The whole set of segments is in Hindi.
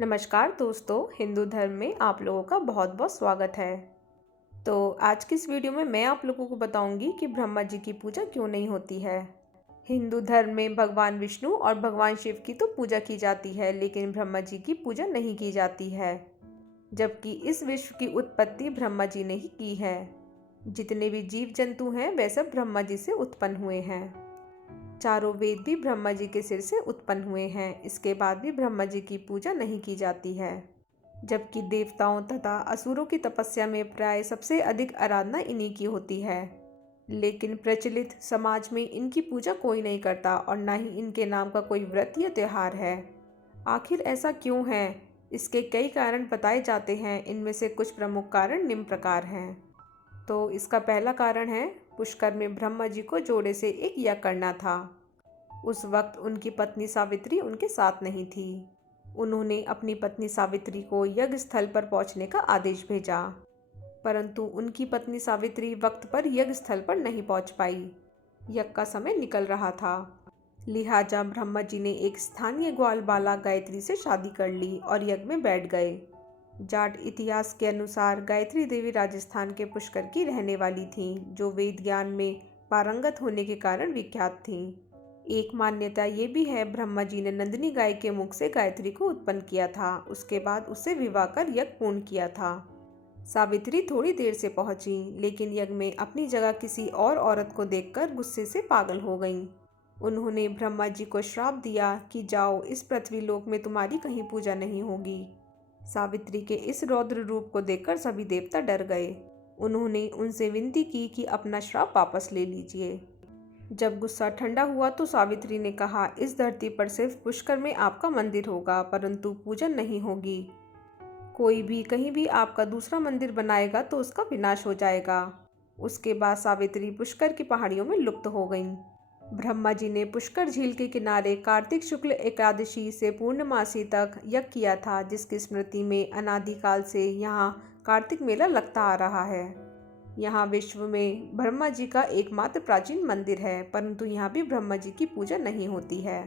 नमस्कार दोस्तों, हिंदू धर्म में आप लोगों का बहुत बहुत स्वागत है। तो आज की इस वीडियो में मैं आप लोगों को बताऊंगी कि ब्रह्मा जी की पूजा क्यों नहीं होती है। हिंदू धर्म में भगवान विष्णु और भगवान शिव की तो पूजा की जाती है, लेकिन ब्रह्मा जी की पूजा नहीं की जाती है, जबकि इस विश्व की उत्पत्ति ब्रह्मा जी ने ही की है। जितने भी जीव जंतु हैं वे सब ब्रह्मा जी से उत्पन्न हुए हैं। चारों वेद भी ब्रह्मा जी के सिर से उत्पन्न हुए हैं। इसके बाद भी ब्रह्मा जी की पूजा नहीं की जाती है, जबकि देवताओं तथा असुरों की तपस्या में प्राय सबसे अधिक आराधना इन्हीं की होती है। लेकिन प्रचलित समाज में इनकी पूजा कोई नहीं करता और न ही इनके नाम का कोई व्रत या त्योहार है। आखिर ऐसा क्यों है? इसके कई कारण बताए जाते हैं। इनमें से कुछ प्रमुख कारण निम्न प्रकार हैं। तो इसका पहला कारण है, पुष्कर में ब्रह्मा जी को जोड़े से एक यज्ञ करना था। उस वक्त उनकी पत्नी सावित्री उनके साथ नहीं थी। उन्होंने अपनी पत्नी सावित्री को यज्ञ स्थल पर पहुंचने का आदेश भेजा, परंतु उनकी पत्नी सावित्री वक्त पर यज्ञ स्थल पर नहीं पहुंच पाई। यज्ञ का समय निकल रहा था। लिहाजा ब्रह्मा जी ने एक स्थानीय ग्वाल बाला गायत्री से शादी कर ली और यज्ञ में बैठ गए। जाट इतिहास के अनुसार गायत्री देवी राजस्थान के पुष्कर की रहने वाली थीं, जो वेद ज्ञान में पारंगत होने के कारण विख्यात थीं। एक मान्यता ये भी है, ब्रह्मा जी ने नंदिनी गाय के मुख से गायत्री को उत्पन्न किया था। उसके बाद उससे विवाह कर यज्ञ पूर्ण किया था। सावित्री थोड़ी देर से पहुंची, लेकिन यज्ञ में अपनी जगह किसी और औरत को देखकर गुस्से से पागल हो गईं। उन्होंने ब्रह्मा जी को श्राप दिया कि जाओ, इस पृथ्वी लोक में तुम्हारी कहीं पूजा नहीं होगी। सावित्री के इस रौद्र रूप को देखकर सभी देवता डर गए। उन्होंने उनसे विनती की कि अपना श्राप वापस ले लीजिए। जब गुस्सा ठंडा हुआ तो सावित्री ने कहा, इस धरती पर सिर्फ पुष्कर में आपका मंदिर होगा, परंतु पूजन नहीं होगी। कोई भी कहीं भी आपका दूसरा मंदिर बनाएगा तो उसका विनाश हो जाएगा। उसके बाद सावित्री पुष्कर की पहाड़ियों में लुप्त हो गईं। ब्रह्मा जी ने पुष्कर झील के किनारे कार्तिक शुक्ल एकादशी से पूर्णमासी तक यज्ञ किया था, जिसकी स्मृति में अनादिकाल से यहाँ कार्तिक मेला लगता आ रहा है। यहाँ विश्व में ब्रह्मा जी का एकमात्र प्राचीन मंदिर है, परंतु यहाँ भी ब्रह्मा जी की पूजा नहीं होती है।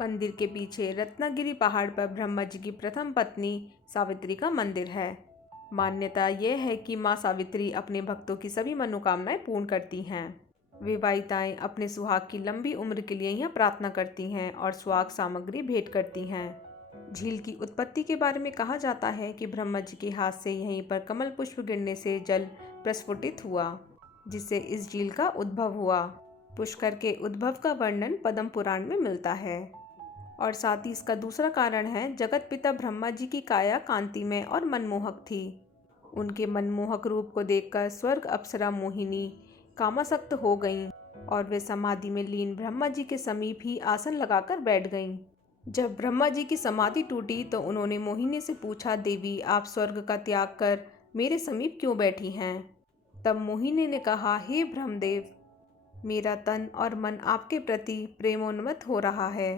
मंदिर के पीछे रत्नागिरी पहाड़ पर ब्रह्मा जी की प्रथम पत्नी सावित्री का मंदिर है। मान्यता यह है कि माँ सावित्री अपने भक्तों की सभी मनोकामनाएं पूर्ण करती हैं। विवाहिताएं अपने सुहाग की लंबी उम्र के लिए यहाँ प्रार्थना करती हैं और सुहाग सामग्री भेंट करती हैं। झील की उत्पत्ति के बारे में कहा जाता है कि ब्रह्मा जी के हाथ से यहीं पर कमल पुष्प गिरने से जल प्रस्फुटित हुआ, जिससे इस झील का उद्भव हुआ। पुष्कर के उद्भव का वर्णन पद्म पुराण में मिलता है। और साथ ही इसका दूसरा कारण है, जगत पिता ब्रह्मा जी की काया कांतिमय और मनमोहक थी। उनके मनमोहक रूप को देखकर स्वर्ग अप्सरा मोहिनी कामासक्त हो गईं और वे समाधि में लीन ब्रह्मा जी के समीप ही आसन लगाकर बैठ गईं। जब ब्रह्मा जी की समाधि टूटी तो उन्होंने मोहिनी से पूछा, देवी आप स्वर्ग का त्याग कर मेरे समीप क्यों बैठी हैं? तब मोहिनी ने कहा, हे ब्रह्मदेव, मेरा तन और मन आपके प्रति प्रेमोन्मत्त हो रहा है।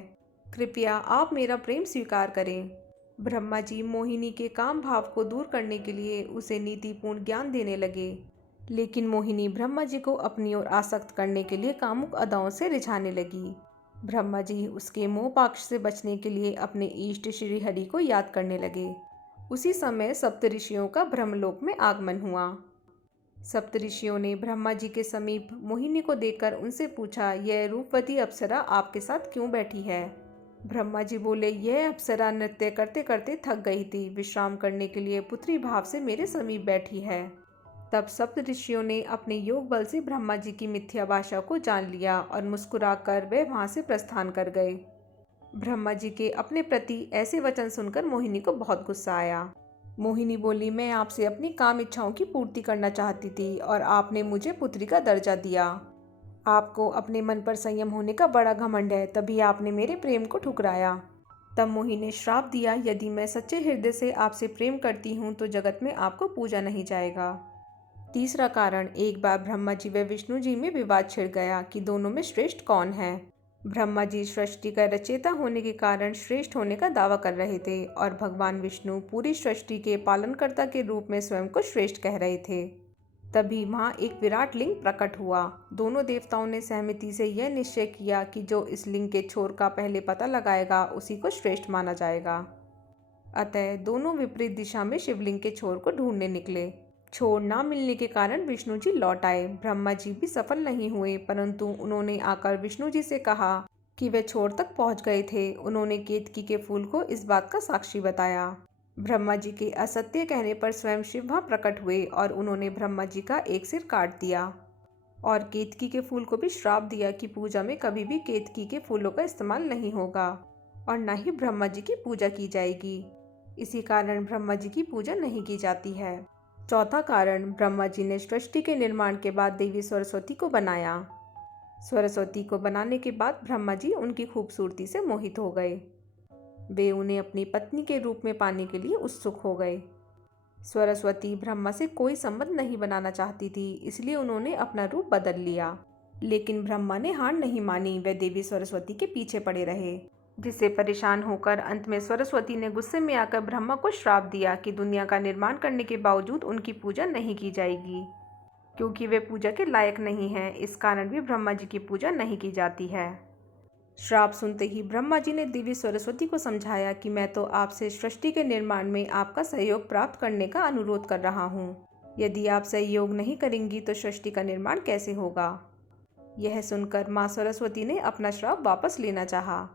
कृपया आप मेरा प्रेम स्वीकार करें। ब्रह्मा जी मोहिनी के काम भाव को दूर करने के लिए उसे नीतिपूर्ण ज्ञान देने लगे, लेकिन मोहिनी ब्रह्मा जी को अपनी ओर आसक्त करने के लिए कामुक अदाओं से रिझाने लगी। ब्रह्मा जी उसके मोह पाश से बचने के लिए अपने इष्ट श्री हरि को याद करने लगे। उसी समय सप्तऋषियों का ब्रह्मलोक में आगमन हुआ। सप्तऋषियों ने ब्रह्मा जी के समीप मोहिनी को देखकर उनसे पूछा, यह रूपवती अप्सरा आपके साथ क्यों बैठी है? ब्रह्मा जी बोले, यह अप्सरा नृत्य करते करते थक गई थी, विश्राम करने के लिए पुत्री भाव से मेरे समीप बैठी है। तब सप्तऋषियों ने अपने योग बल से ब्रह्मा जी की मिथ्या भाषा को जान लिया और मुस्कुराकर वे वहां से प्रस्थान कर गए। ब्रह्मा जी के अपने प्रति ऐसे वचन सुनकर मोहिनी को बहुत गुस्सा आया। मोहिनी बोली, मैं आपसे अपनी काम इच्छाओं की पूर्ति करना चाहती थी और आपने मुझे पुत्री का दर्जा दिया। आपको अपने मन पर संयम होने का बड़ा घमंड है, तभी आपने मेरे प्रेम को ठुकराया। तब मोहिनी ने श्राप दिया, यदि मैं सच्चे हृदय से आपसे प्रेम करती हूँ तो जगत में आपको पूजा नहीं जाएगा। तीसरा कारण, एक बार ब्रह्मा जी व विष्णु जी में विवाद छिड़ गया कि दोनों में श्रेष्ठ कौन है। ब्रह्मा जी सृष्टि का रचयिता होने के कारण श्रेष्ठ होने का दावा कर रहे थे और भगवान विष्णु पूरी सृष्टि के पालनकर्ता के रूप में स्वयं को श्रेष्ठ कह रहे थे। तभी वहाँ एक विराट लिंग प्रकट हुआ। दोनों देवताओं ने सहमति से यह निश्चय किया कि जो इस लिंग के छोर का पहले पता लगाएगा उसी को श्रेष्ठ माना जाएगा। अतः दोनों विपरीत दिशा में शिवलिंग के छोर को ढूंढने निकले। छोर ना मिलने के कारण विष्णु जी लौट आए। ब्रह्मा जी भी सफल नहीं हुए, परंतु उन्होंने आकर विष्णु जी से कहा कि वे छोर तक पहुंच गए थे। उन्होंने केतकी के फूल को इस बात का साक्षी बताया। ब्रह्मा जी के असत्य कहने पर स्वयं शिव वहां प्रकट हुए और उन्होंने ब्रह्मा जी का एक सिर काट दिया और केतकी के फूल को भी श्राप दिया कि पूजा में कभी भी केतकी के फूलों का इस्तेमाल नहीं होगा और न ही ब्रह्मा जी की पूजा की जाएगी। इसी कारण ब्रह्मा जी की पूजा नहीं की जाती है। चौथा कारण, ब्रह्मा जी ने सृष्टि के निर्माण के बाद देवी सरस्वती को बनाया। सरस्वती को बनाने के बाद ब्रह्मा जी उनकी खूबसूरती से मोहित हो गए। वे उन्हें अपनी पत्नी के रूप में पाने के लिए उत्सुक हो गए। सरस्वती ब्रह्मा से कोई संबंध नहीं बनाना चाहती थी, इसलिए उन्होंने अपना रूप बदल लिया। लेकिन ब्रह्मा ने हार नहीं मानी, वे देवी सरस्वती के पीछे पड़े रहे। जिससे परेशान होकर अंत में सरस्वती ने गुस्से में आकर ब्रह्मा को श्राप दिया कि दुनिया का निर्माण करने के बावजूद उनकी पूजा नहीं की जाएगी, क्योंकि वे पूजा के लायक नहीं हैं। इस कारण भी ब्रह्मा जी की पूजा नहीं की जाती है। श्राप सुनते ही ब्रह्मा जी ने देवी सरस्वती को समझाया कि मैं तो आपसे सृष्टि के निर्माण में आपका सहयोग प्राप्त करने का अनुरोध कर रहा हूँ। यदि आप सहयोग नहीं करेंगी तो सृष्टि का निर्माण कैसे होगा। यह सुनकर माँ सरस्वती ने अपना श्राप वापस लेना चाहा,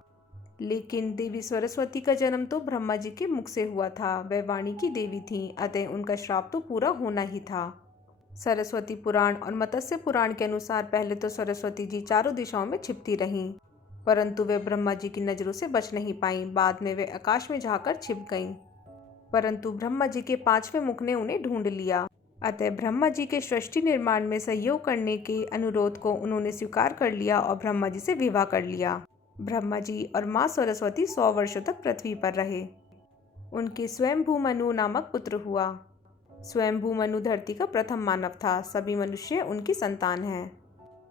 लेकिन देवी सरस्वती का जन्म तो ब्रह्मा जी के मुख से हुआ था। वह वाणी की देवी थीं, अतः उनका श्राप तो पूरा होना ही था। सरस्वती पुराण और मत्स्य पुराण के अनुसार पहले तो सरस्वती जी चारों दिशाओं में छिपती रहीं, परंतु वे ब्रह्मा जी की नज़रों से बच नहीं पाईं। बाद में वे आकाश में जाकर छिप गईं, परंतु ब्रह्मा जी के पांचवें मुख ने उन्हें ढूंढ लिया। अतः ब्रह्मा जी के सृष्टि निर्माण में सहयोग करने के अनुरोध को उन्होंने स्वीकार कर लिया और ब्रह्मा जी से विवाह कर लिया। ब्रह्मा जी और माँ सरस्वती 100 वर्षों तक पृथ्वी पर रहे। उनके स्वयंभू मनु नामक पुत्र हुआ। स्वयंभू मनु धरती का प्रथम मानव था। सभी मनुष्य उनकी संतान हैं।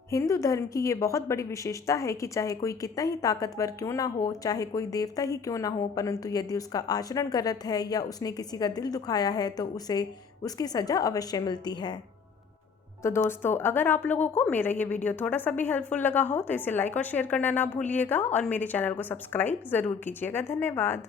हिंदू धर्म की ये बहुत बड़ी विशेषता है कि चाहे कोई कितना ही ताकतवर क्यों ना हो, चाहे कोई देवता ही क्यों ना हो, परंतु यदि उसका आचरण गलत है या उसने किसी का दिल दुखाया है तो उसे उसकी सज़ा अवश्य मिलती है। तो दोस्तों, अगर आप लोगों को मेरा ये वीडियो थोड़ा सा भी हेल्पफुल लगा हो तो इसे लाइक और शेयर करना ना भूलिएगा और मेरे चैनल को सब्सक्राइब ज़रूर कीजिएगा। धन्यवाद।